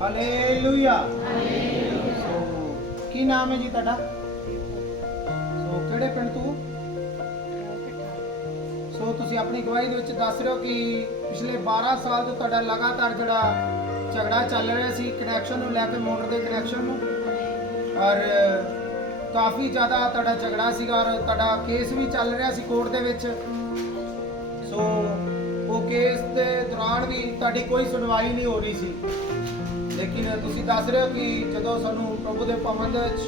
Hallelujah ਸੋ ਕੀ ਨਾਮ ਹੈ ਜੀ ਤੁਹਾਡਾ? ਸੋ ਕਿਹੜੇ ਪਿੰਡ ਤੋਂ? ਸੋ ਤੁਸੀਂ ਆਪਣੀ ਗਵਾਹੀ ਦੇ ਵਿੱਚ ਦੱਸ ਰਹੇ ਹੋ ਕਿ ਪਿਛਲੇ 12 ਸਾਲ ਤੋਂ ਤੁਹਾਡਾ ਲਗਾਤਾਰ ਜਿਹੜਾ ਝਗੜਾ ਚੱਲ ਰਿਹਾ ਸੀ ਕਨੈਕਸ਼ਨ ਨੂੰ ਲੈ ਕੇ ਮੋਟਰ ਦੇ ਕਨੈਕਸ਼ਨ ਨੂੰ। ਔਰ ਕਾਫੀ ਜ਼ਿਆਦਾ ਤੁਹਾਡਾ ਝਗੜਾ ਸੀਗਾ ਔਰ ਤੁਹਾਡਾ ਕੇਸ ਵੀ ਚੱਲ ਰਿਹਾ ਸੀ ਕੋਰਟ ਦੇ ਵਿੱਚ। ਸੋ ਉਹ ਕੇਸ ਦੇ ਦੌਰਾਨ ਵੀ ਤੁਹਾਡੀ ਕੋਈ ਸੁਣਵਾਈ ਨਹੀਂ ਹੋ ਰਹੀ ਸੀ। ਲੇਕਿਨ ਤੁਸੀਂ ਦੱਸ ਰਹੇ ਹੋ ਕਿ ਜਦੋਂ ਸਾਨੂੰ ਪ੍ਰਭੂ ਦੇ ਭਵਨ ਦੇ ਵਿੱਚ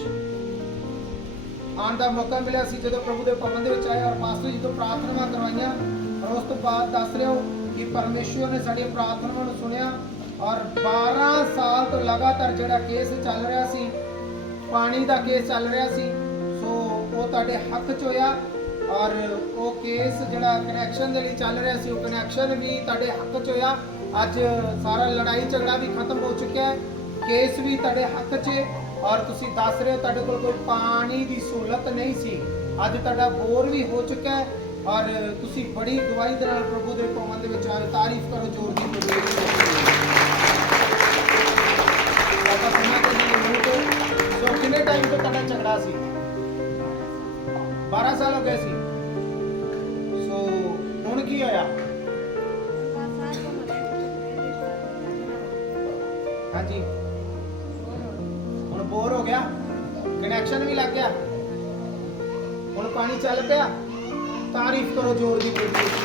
ਆਉਣ ਦਾ ਮੌਕਾ ਮਿਲਿਆ ਸੀ, ਜਦੋਂ ਪ੍ਰਭੂ ਦੇ ਭਵਨ ਦੇ ਵਿੱਚ ਆਏ ਔਰ ਪਾਸਟਰ ਜੀ ਤੋਂ ਪ੍ਰਾਰਥਨਾਵਾਂ ਕਰਵਾਈਆਂ, ਔਰ ਉਸ ਤੋਂ ਬਾਅਦ ਦੱਸ ਰਹੇ ਹੋ ਕਿ ਪਰਮੇਸ਼ਵਰ ਨੇ ਸਾਡੀਆਂ ਪ੍ਰਾਰਥਨਾਵਾਂ ਨੂੰ ਸੁਣਿਆ ਔਰ 12 ਸਾਲ ਤੋਂ ਲਗਾਤਾਰ ਜਿਹੜਾ ਕੇਸ ਚੱਲ ਰਿਹਾ ਸੀ, ਪਾਣੀ ਦਾ ਕੇਸ ਚੱਲ ਰਿਹਾ ਸੀ, ਸੋ ਉਹ ਤੁਹਾਡੇ ਹੱਕ 'ਚ ਹੋਇਆ ਔਰ ਉਹ ਕੇਸ ਜਿਹੜਾ ਕਨੈਕਸ਼ਨ ਦੇ ਲਈ ਚੱਲ ਰਿਹਾ ਸੀ, ਉਹ ਕਨੈਕਸ਼ਨ ਵੀ ਤੁਹਾਡੇ ਹੱਕ 'ਚ ਹੋਇਆ। ਅੱਜ ਸਾਰਾ ਲੜਾਈ ਝਗੜਾ ਵੀ ਖਤਮ ਹੋ ਚੁੱਕਿਆ ਹੈ। ਕੇਸ ਵੀ ਤੁਹਾਡੇ ਹੱਕ 'ਚ ਔਰ ਤੁਸੀਂ ਦੱਸ ਰਹੇ ਹੋ ਤੁਹਾਡੇ ਕੋਲ ਕੋਈ ਪਾਣੀ ਦੀ ਸਹੂਲਤ ਨਹੀਂ ਸੀ। ਅੱਜ ਤੁਹਾਡਾ ਬੋਰ ਵੀ ਹੋ ਚੁੱਕਾ ਹੈ। ਔਰ ਤੁਸੀਂ ਬੜੀ ਗਵਾਹੀ ਦੇ ਨਾਲ ਪ੍ਰਭੂ ਦੇ ਭਵਨ ਦੇ ਵਿੱਚ ਆਏ ਤਾਰੀਫ ਕਰੋ ਜੋਰ ਦੀ ਆਪਾਂ 12 ਸਾਲ ਹੋ ਗਏ ਸੀ ਸੋ ਹੁਣ ਕੀ ਹੋਇਆ ਹਾਂਜੀ ਹੁਣ ਬੋਰ ਹੋ ਗਿਆ ਕਨੈਕਸ਼ਨ ਵੀ ਲੱਗ ਗਿਆ ਹੁਣ ਪਾਣੀ ਚੱਲ ਪਿਆ ਤਾਰੀਫ ਕਰੋ ਜੋਰ ਦੀ ਬੋਲੀ